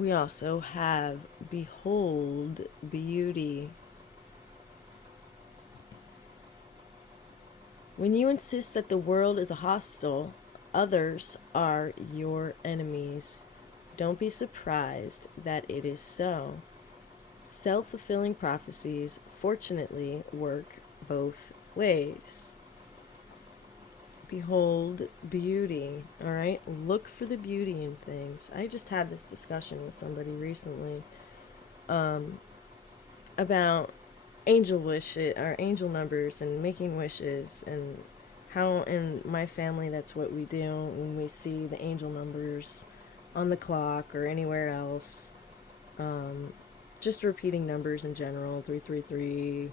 we also have behold beauty. When you insist that the world is a hostile, others are your enemies. Don't be surprised that it is so. Self fulfilling prophecies, fortunately, work both ways. Behold beauty, all right? Look for the beauty in things. I just had this discussion with somebody recently um, about angel wishes or angel numbers and making wishes, and how in my family that's what we do when we see the angel numbers on the clock or anywhere else. um, just repeating numbers in general, 333,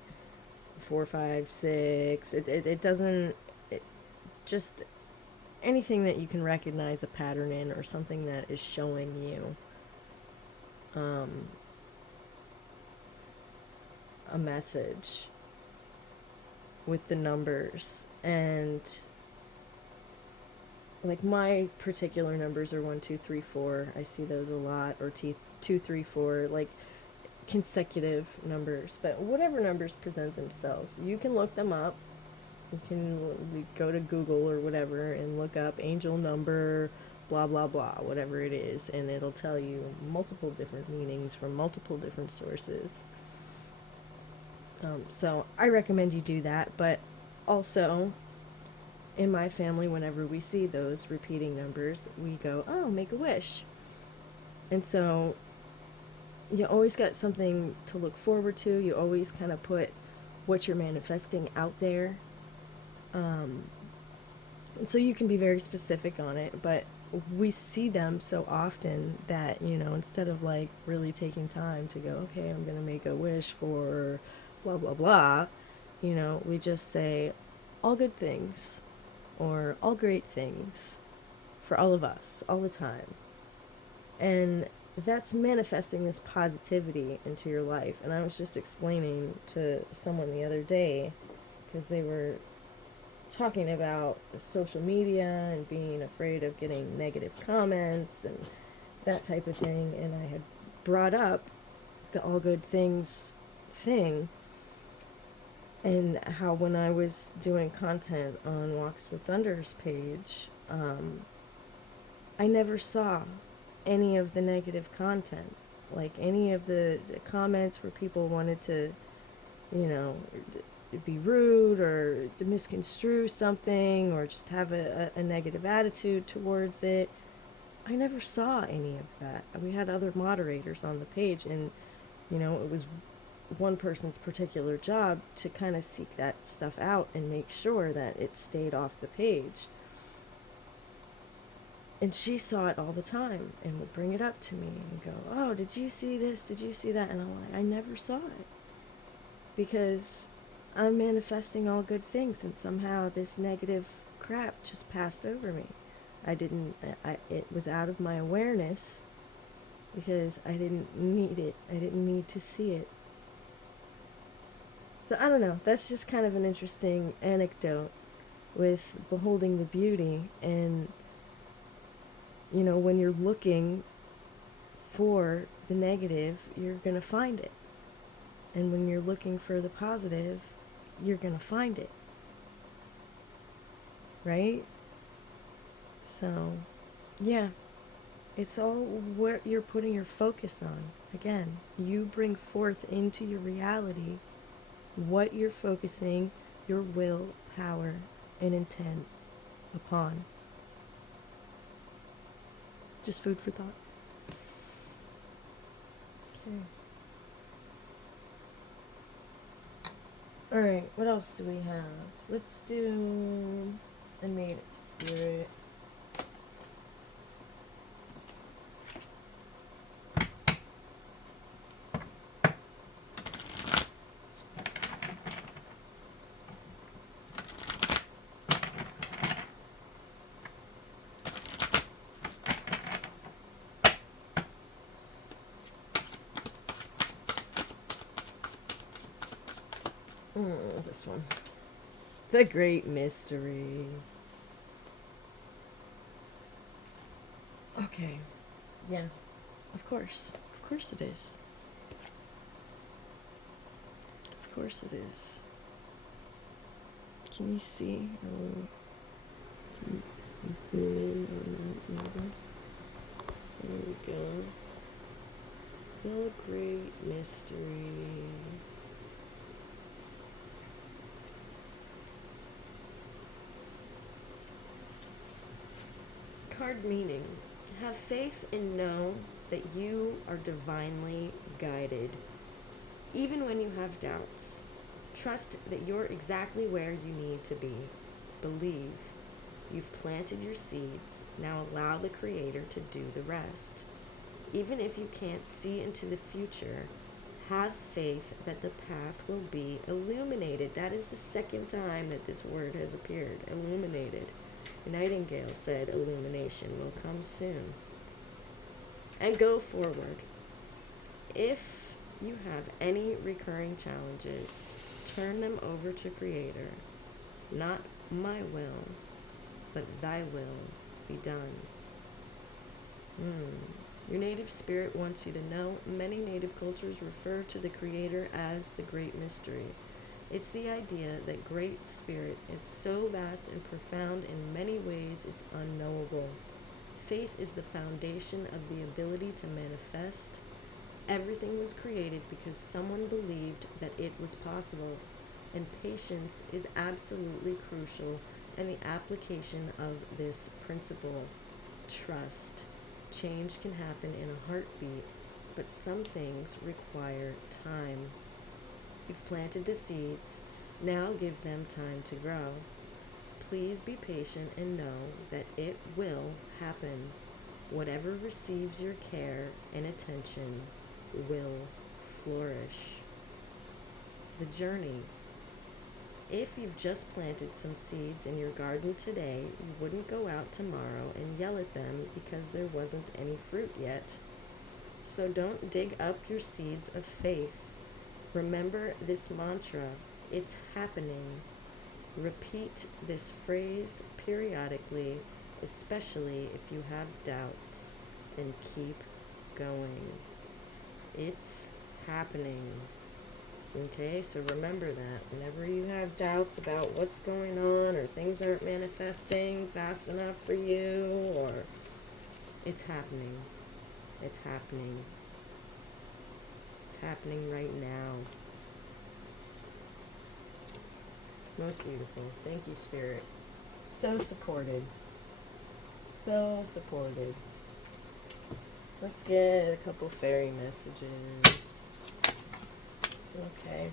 456. It doesn't, it, just anything that you can recognize a pattern in, or something that is showing you um, a message with the numbers. And like my particular numbers are 1, 2, 3, 4. I see those a lot, or 2, 3, 4, like consecutive numbers. But whatever numbers present themselves, you can look them up. You can go to Google or whatever and look up angel number, blah blah blah, whatever it is, and it'll tell you multiple different meanings from multiple different sources. So I recommend you do that. But also, in my family, whenever we see those repeating numbers, we go, oh, make a wish. And so you always got something to look forward to. You always kind of put what you're manifesting out there. Um, and so you can be very specific on it, but we see them so often that, instead of like really taking time to go, okay, I'm going to make a wish for blah, blah, blah, we just say all good things or all great things for all of us all the time. And that's manifesting this positivity into your life. And I was just explaining to someone the other day, because they were talking about social media and being afraid of getting negative comments and that type of thing. And I had brought up the all good things thing, and how when I was doing content on Walks with Thunder's page, I never saw any of the negative content, like any of the comments where people wanted to, you know, be rude or to misconstrue something or just have a negative attitude towards it. I never saw any of that. We had other moderators on the page, and it was one person's particular job to kind of seek that stuff out and make sure that it stayed off the page. And she saw it all the time and would bring it up to me and go, oh, did you see this? Did you see that? And I'm like, I never saw it, because I'm manifesting all good things, and somehow this negative crap just passed over me. It was out of my awareness because I didn't need it. I didn't need to see it. So I don't know. That's just kind of an interesting anecdote with beholding the beauty. And, when you're looking for the negative, you're going to find it. And when you're looking for the positive, you're going to find it. Right? So, yeah. It's all what you're putting your focus on. Again, you bring forth into your reality what you're focusing your will, power, and intent upon. Just food for thought. Okay. Alright, what else do we have? Let's do a native spirit. This one. The Great Mystery. Okay. Yeah. Of course. Of course it is. Of course it is. Can you see? Zoom in on that number. There we go. The Great Mystery. Card meaning. Have faith and know that you are divinely guided, even when you have doubts. Trust that you're exactly where you need to be. Believe. You've planted your seeds. Now allow the Creator to do the rest. Even if you can't see into the future, have faith that the path will be illuminated. That is the second time that this word has appeared. Illuminated. Nightingale said illumination will come soon. And go forward. If you have any recurring challenges, turn them over to Creator. Not my will, but thy will be done. Your native spirit wants you to know many native cultures refer to the Creator as the Great Mystery. It's the idea that Great Spirit is so vast and profound in many ways it's unknowable. Faith is the foundation of the ability to manifest. Everything was created because someone believed that it was possible, and patience is absolutely crucial in the application of this principle. Trust. Change can happen in a heartbeat, but some things require time. You've planted the seeds, now give them time to grow. Please be patient and know that it will happen. Whatever receives your care and attention will flourish. The journey. If you've just planted some seeds in your garden today, you wouldn't go out tomorrow and yell at them because there wasn't any fruit yet. So don't dig up your seeds of faith. Remember this mantra, it's happening. Repeat this phrase periodically, especially if you have doubts, and keep going. It's happening. Okay, so remember that. Whenever you have doubts about what's going on, or things aren't manifesting fast enough for you, or it's happening. It's happening. It's happening right now. Most beautiful. Thank you, Spirit. So supported. So supported. Let's get a couple fairy messages. Okay.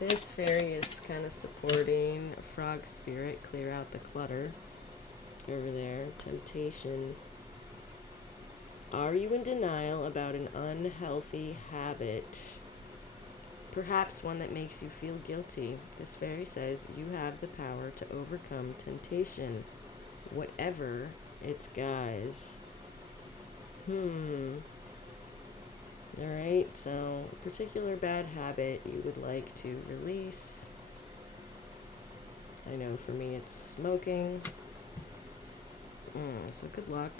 This fairy is kind of supporting Frog Spirit, clear out the clutter over there. Temptation. Are you in denial about an unhealthy habit? Perhaps one that makes you feel guilty. This fairy says you have the power to overcome temptation, whatever its guise. Alright, so a particular bad habit you would like to release. I know for me it's smoking. So good luck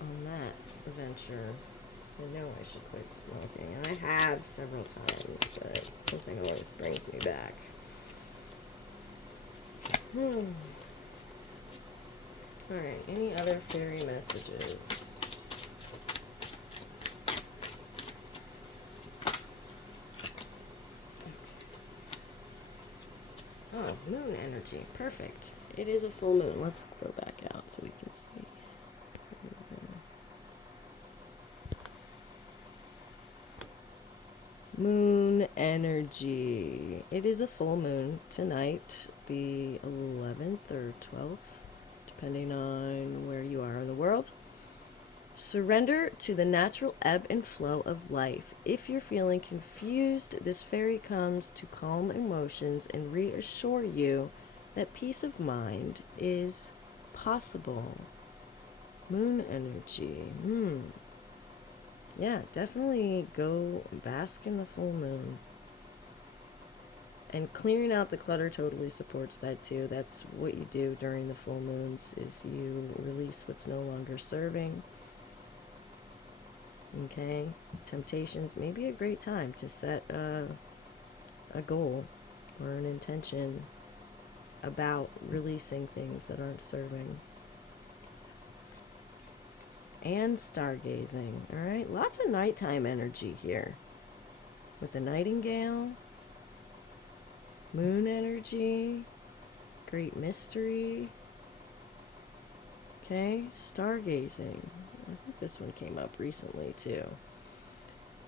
on that venture. I know I should quit smoking, and I have several times, but something always brings me back. Alright, any other fairy messages? Oh, moon energy. Perfect. It is a full moon. Let's go back out so we can see. Moon energy. It is a full moon tonight, the 11th or 12th, depending on where you are in the world. Surrender to the natural ebb and flow of life. If you're feeling confused, this fairy comes to calm emotions and reassure you that peace of mind is possible. Moon energy. Yeah, definitely go bask in the full moon. And clearing out the clutter totally supports that too. That's what you do during the full moons is you release what's no longer serving. Okay? Temptations may be a great time to set a goal or an intention about releasing things that aren't serving. And stargazing. Alright? Lots of nighttime energy here. With the nightingale, moon energy, great mystery. Okay, stargazing. I think this one came up recently too.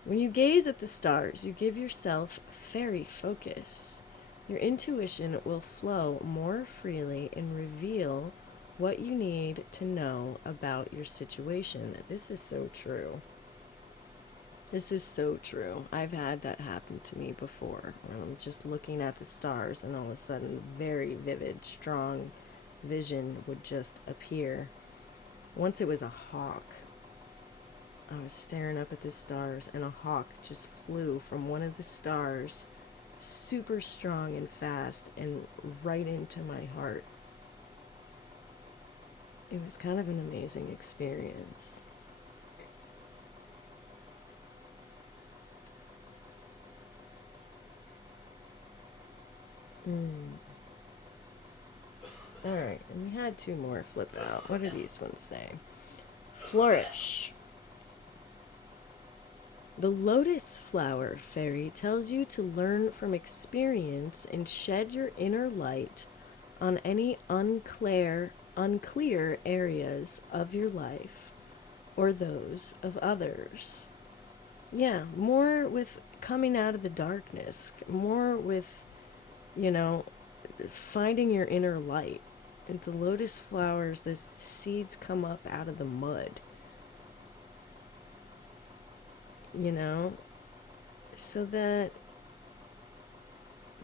When you gaze at the stars, you give yourself fairy focus. Your intuition will flow more freely and reveal what you need to know about your situation. This is so true. This is so true. I've had that happen to me before. I'm just looking at the stars and all of a sudden very vivid, strong vision would just appear. Once it was a hawk. I was staring up at the stars and a hawk just flew from one of the stars super strong and fast and right into my heart. It was kind of an amazing experience. Alright, and we had two more flip out. What do these ones say? Flourish. The lotus flower fairy tells you to learn from experience and shed your inner light on any unclear areas of your life or those of others. Yeah, more with coming out of the darkness, more with, finding your inner light. And the lotus flowers, the seeds come up out of the mud. So that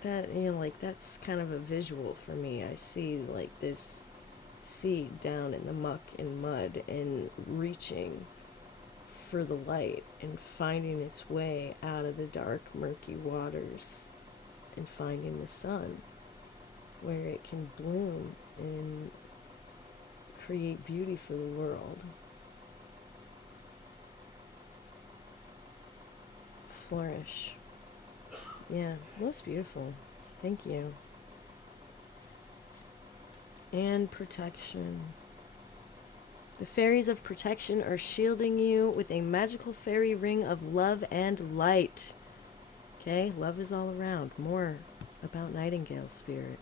like that's kind of a visual for me. I see like this seed down in the muck and mud and reaching for the light and finding its way out of the dark, murky waters and finding the sun where it can bloom and create beauty for the world. Flourish. Yeah, most beautiful. Thank you. And protection. The fairies of protection are shielding you with a magical fairy ring of love and light. Okay, love is all around. More about Nightingale Spirit.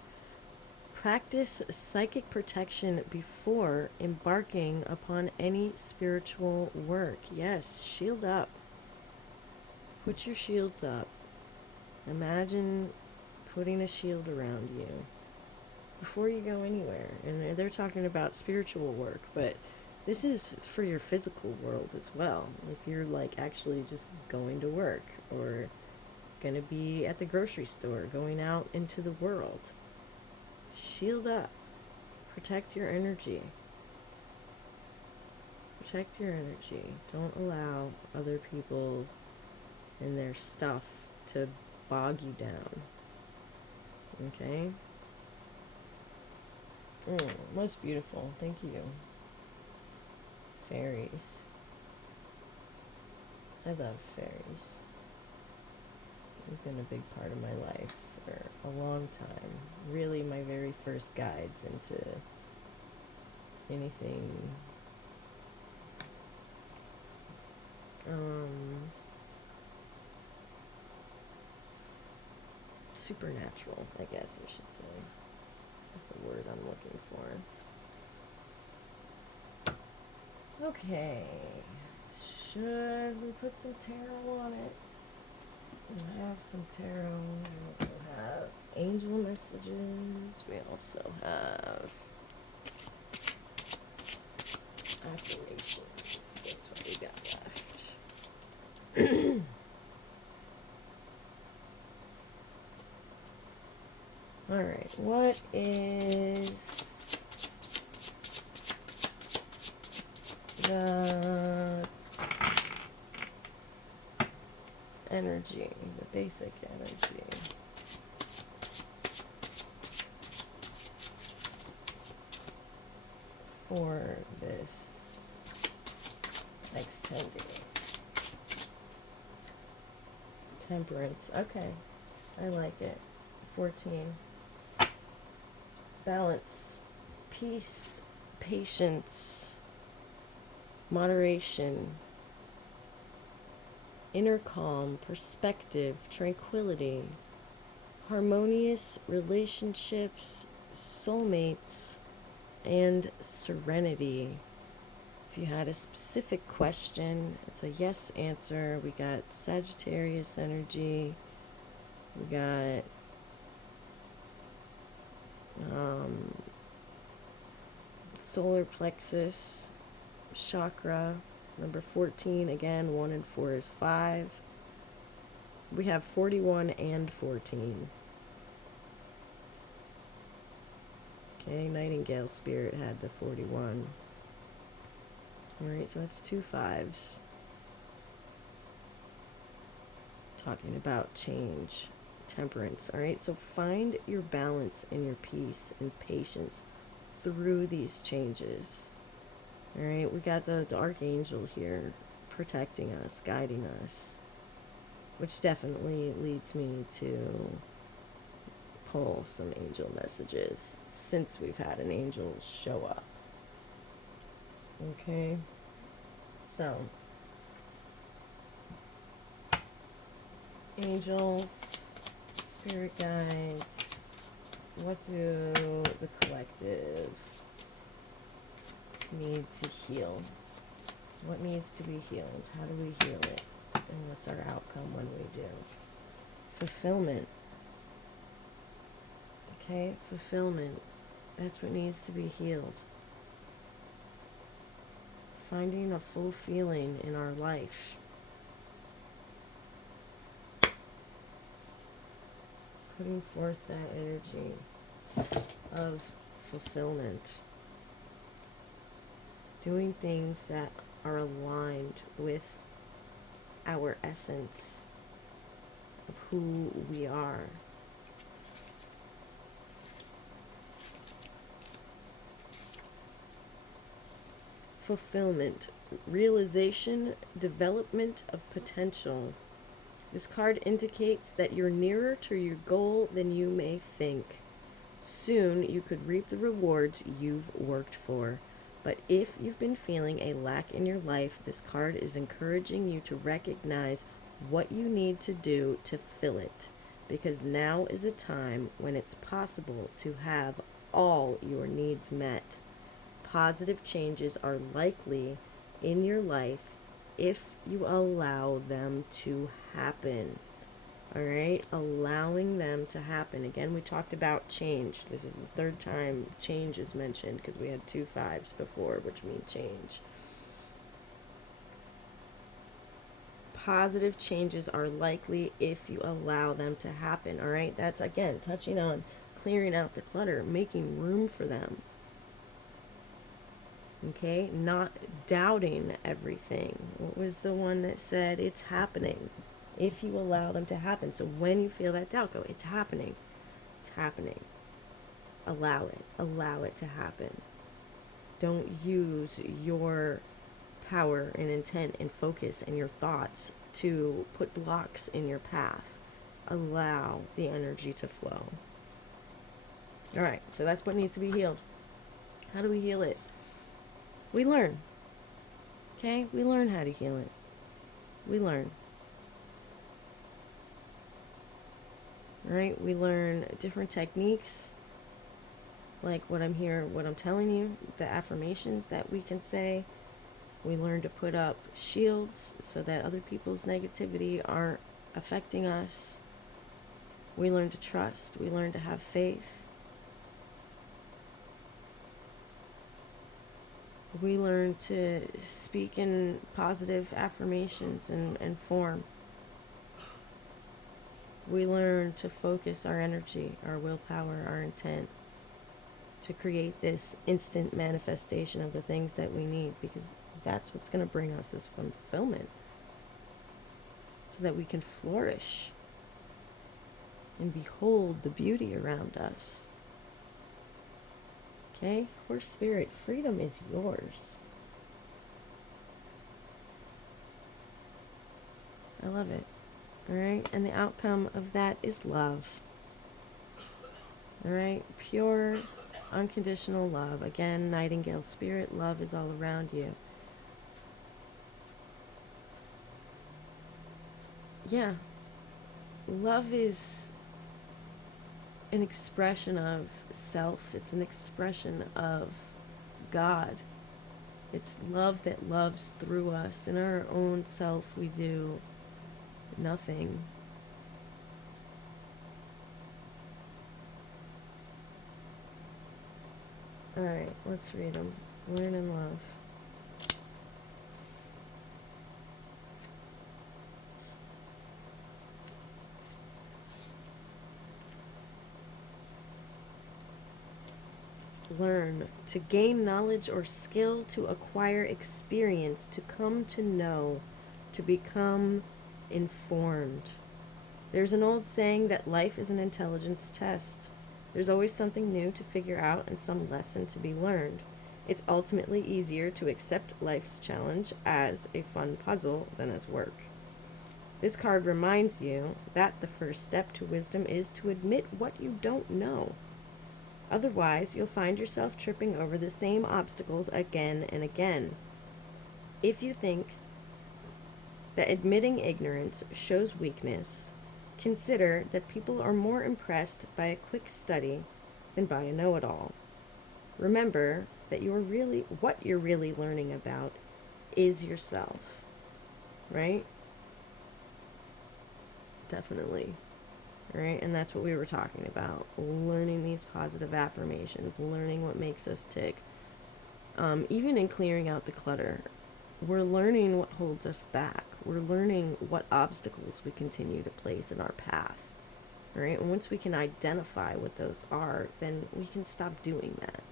Practice psychic protection before embarking upon any spiritual work. Yes, shield up. Put your shields up. Imagine putting a shield around you before you go anywhere. And they're talking about spiritual work, but this is for your physical world as well. If you're like actually just going to work or going to be at the grocery store, going out into the world, shield up. Protect your energy. Protect your energy. Don't allow other people and their stuff to bog you down. Okay? Most beautiful. Thank you. Fairies. I love fairies. They've been a big part of my life for a long time. Really my very first guides into anything supernatural, I guess I should say. That's the word I'm looking for. Okay. Should we put some tarot on it? I have some tarot. We also have angel messages. We also have affirmations. That's what we got left. Alright, what is the energy, the basic energy for this next 10 days. Temperance. Okay. I like it. 14. Balance. Peace. Patience. Moderation. Inner calm. Perspective. Tranquility. Harmonious relationships. Soulmates. And serenity. If you had a specific question, it's a yes answer. We got Sagittarius energy. We got solar plexus chakra, number 14. Again, 1 and 4 is 5. We have 41 and 14. Okay, Nightingale Spirit had the 41. Alright, so that's 2 5s. Talking about change, temperance. Alright, so find your balance and your peace and patience through these changes. Alright, we got the Archangel here protecting us, guiding us, which definitely leads me to pull some angel messages since we've had an angel show up. Okay, so angels, spirit guides, what do the collective need to heal? What needs to be healed? How do we heal it? And what's our outcome when we do? Fulfillment. Okay, fulfillment. That's what needs to be healed. Finding a full feeling in our life. Putting forth that energy of fulfillment. Doing things that are aligned with our essence of who we are. Fulfillment, realization, development of potential. This card indicates that you're nearer to your goal than you may think. Soon you could reap the rewards you've worked for. But if you've been feeling a lack in your life, this card is encouraging you to recognize what you need to do to fill it. Because now is a time when it's possible to have all your needs met. Positive changes are likely in your life if you allow them to happen. Alright? Allowing them to happen. Again, we talked about change. This is the third time change is mentioned because we had 2 5s before, which mean change. Positive changes are likely if you allow them to happen. Alright? That's, again, touching on clearing out the clutter, making room for them. Okay, not doubting everything. What was the one that said it's happening if you allow them to happen? So when you feel that doubt, go, it's happening. It's happening. Allow it to happen. Don't use your power and intent and focus and your thoughts to put blocks in your path. Allow the energy to flow. All right, so that's what needs to be healed. How do we heal it? We learn. Okay? We learn how to heal it. We learn. Right? We learn different techniques. Like what I'm telling you, the affirmations that we can say. We learn to put up shields so that other people's negativity aren't affecting us. We learn to trust. We learn to have faith. We learn to speak in positive affirmations and form. We learn to focus our energy, our willpower, our intent to create this instant manifestation of the things that we need, because That's what's going to bring us this fulfillment so that we can flourish and behold the beauty around us. Okay? Horse spirit, freedom is yours. I love it. All right? And the outcome of that is love. All right? Pure, unconditional love. Again, Nightingale spirit, love is all around you. Yeah. Love is an expression of self. It's an expression of God. It's love that loves through us. In our own self, we do nothing. All right, let's read them. Learn and love. Learn, to gain knowledge or skill, to acquire experience, to come to know, to become informed. There's an old saying that life is an intelligence test. There's always something new to figure out and some lesson to be learned. It's ultimately easier to accept life's challenge as a fun puzzle than as work. This card reminds you that the first step to wisdom is to admit what you don't know. Otherwise, you'll find yourself tripping over the same obstacles again and again. If you think that admitting ignorance shows weakness, consider that people are more impressed by a quick study than by a know-it-all. Remember that what you're really learning about is yourself, right? Definitely. Right? And that's what we were talking about. Learning these positive affirmations, learning what makes us tick. Even in clearing out the clutter, we're learning what holds us back. We're learning what obstacles we continue to place in our path. Right? And once we can identify what those are, then we can stop doing that.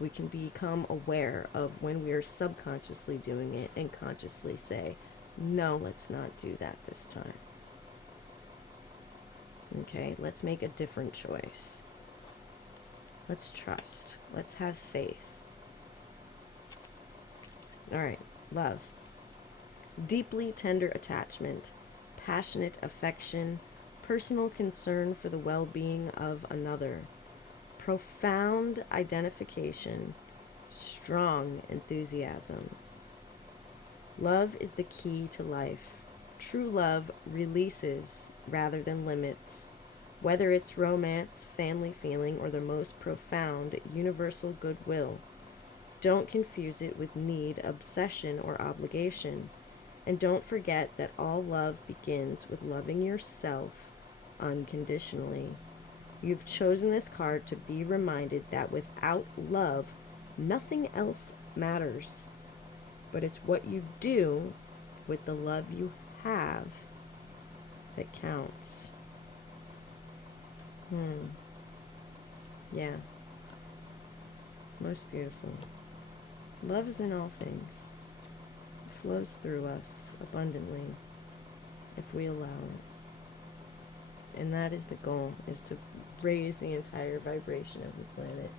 We can become aware of when we are subconsciously doing it and consciously say, no, let's not do that this time. Okay, let's make a different choice. Let's trust. Let's have faith. All right, love. Deeply tender attachment, passionate affection, personal concern for the well-being of another, profound identification, strong enthusiasm. Love is the key to life. True love releases rather than limits. Whether it's romance, family feeling, or the most profound universal goodwill, don't confuse it with need, obsession, or obligation. And don't forget that all love begins with loving yourself unconditionally. You've chosen this card to be reminded that without love, nothing else matters. But it's what you do with the love you have that counts. Yeah. Most beautiful. Love is in all things. It flows through us abundantly if we allow it. And that is the goal, is to raise the entire vibration of the planet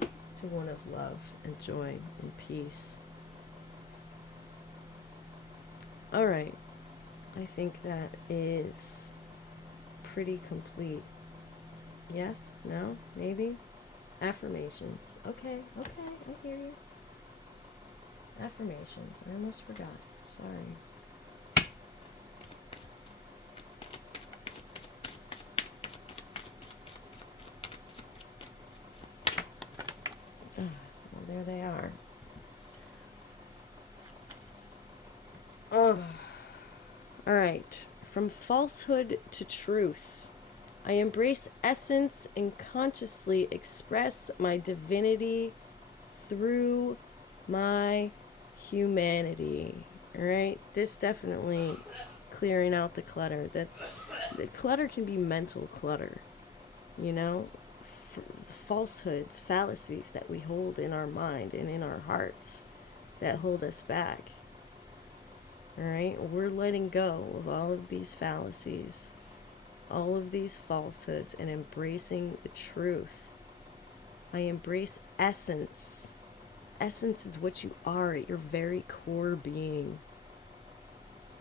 to one of love and joy and peace. All right. I think that is pretty complete. Yes? No? Maybe? Affirmations. Okay, I hear you. Affirmations. I almost forgot. Sorry. Well, there they are. All right. From falsehood to truth, I embrace essence and consciously express my divinity through my humanity. All right. This definitely clearing out the clutter. The clutter can be mental clutter, you know, falsehoods, fallacies that we hold in our mind and in our hearts. that hold us back. All right? We're letting go of all of these fallacies, all of these falsehoods, and embracing the truth. I embrace essence. Essence is what you are at your very core being.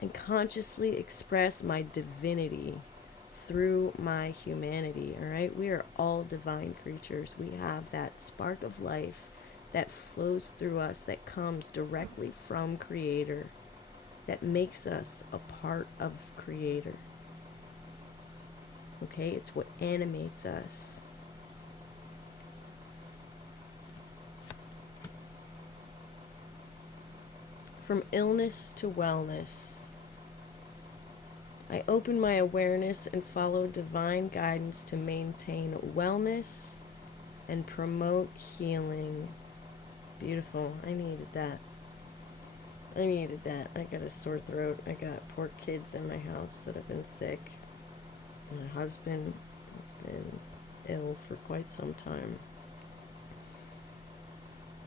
And consciously express my divinity through my humanity. All right? We are all divine creatures. We have that spark of life that flows through us, that comes directly from Creator, that makes us a part of Creator. Okay? It's what animates us. From illness to wellness, I open my awareness and follow divine guidance to maintain wellness and promote healing. Beautiful. I needed that. I got a sore throat. I got poor kids in my house that have been sick. My husband has been ill for quite some time.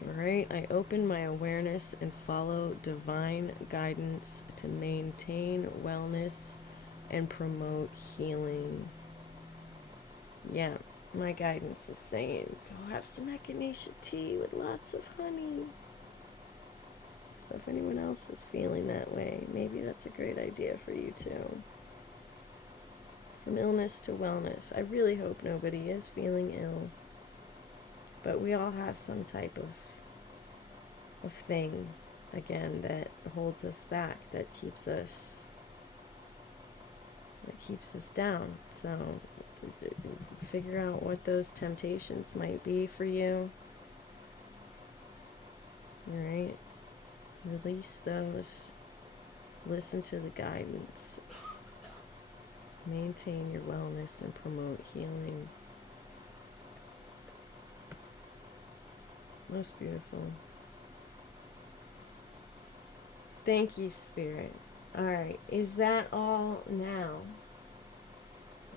Alright, I open my awareness and follow divine guidance to maintain wellness and promote healing. Yeah, my guidance is saying, go have some echinacea tea with lots of honey. So if anyone else is feeling that way, maybe that's a great idea for you too. From illness to wellness. I really hope nobody is feeling ill. But we all have some type of thing, again, that holds us back, that keeps us down. So figure out what those temptations might be for you. All right? Release those. Listen to the guidance. Maintain your wellness and promote healing. Most beautiful. Thank you, Spirit. All right. Is that all now?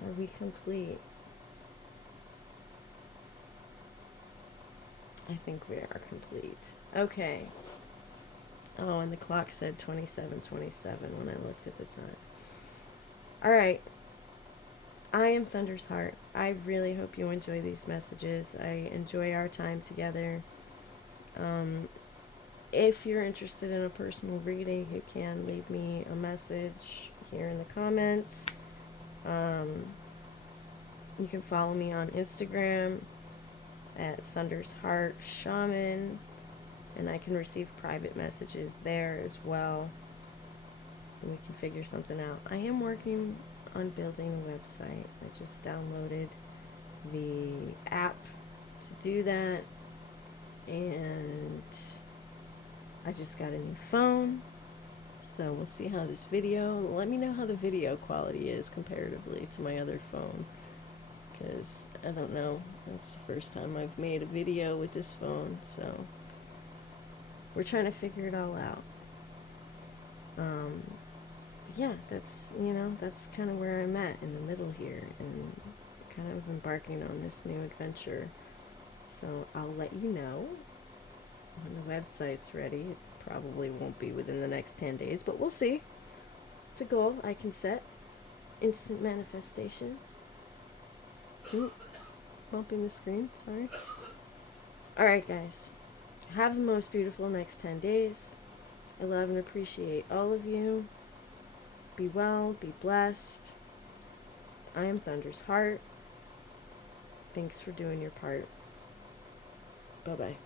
Are we complete? I think we are complete. Okay. Oh, and the clock said 27:27 when I looked at the time. All right. I am Thunder's Heart. I really hope you enjoy these messages. I enjoy our time together. If you're interested in a personal reading, you can leave me a message here in the comments. You can follow me on Instagram at Thunder's Heart Shaman, and I can receive private messages there as well. And we can figure something out. I am working on building a website. I just downloaded the app to do that, and I just got a new phone, so we'll see how this video, let me know how the video quality is comparatively to my other phone, because I don't know, it's the first time I've made a video with this phone, so we're trying to figure it all out. Yeah, that's kind of where I'm at, in the middle here, and kind of embarking on this new adventure. So I'll let you know when the website's ready. It probably won't be within the next 10 days, but we'll see. It's a goal I can set. Instant manifestation. Bumping the screen, sorry. Alright, guys. Have the most beautiful next 10 days. I love and appreciate all of you. Be well, be blessed. I am Thunder's Heart. Thanks for doing your part. Bye-bye.